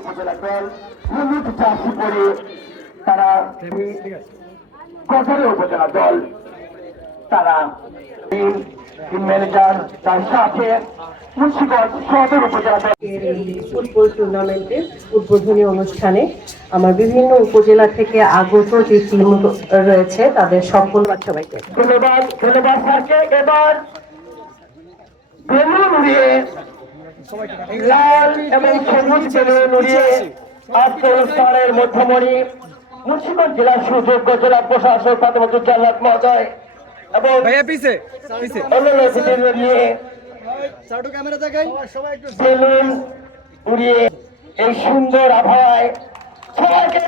উপজেলা দল হলুদ তারা কঠোরে উপজেলা দল তারা টিম টিম ম্যানেজার তার সাথে মুন্সিগঞ্জ সদর উপজেলা দল। আজকের এই ফুটবল টুর্নামেন্টের উদ্বোধনী অনুষ্ঠানে আমার বিভিন্ন উপজেলা থেকে আগত যে টিম রয়েছে তাদের সকল সবাইকে ধন্যবাদ ধন্যবাদ স্যারকে। এবার বেলুন উড়িয়ে লাল এবং সবুজ বেলুন উড়িয়ে আজকে মধ্যমণি মুন্সিগঞ্জ জেলার সুযোগ্য জেলা প্রশাসক ফাতেমা জুজ্জালাত মহোদয় এবং অন্যান্য অতিথিদের নিয়ে বেলুন উড়িয়ে এই সুন্দর আবহাওয়ায় সবাইকে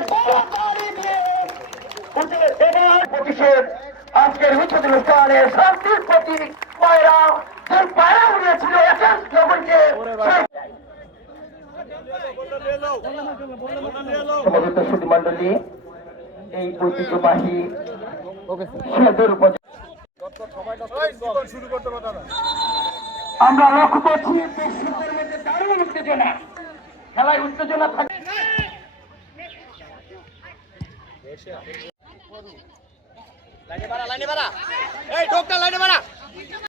আজকের উচ্চ অনুষ্ঠানের শান্তির প্রতি মায়েরা উড়িয়েছিল সমবেত মন্ডলী এই ঐতিহ্যবাহী সদর আমরা লক্ষ্য করছি দর্শকদের মধ্যে দারুণ উত্তেজনা। খেলায় উত্তেজনা থাকে। আক্রমণে সর্ব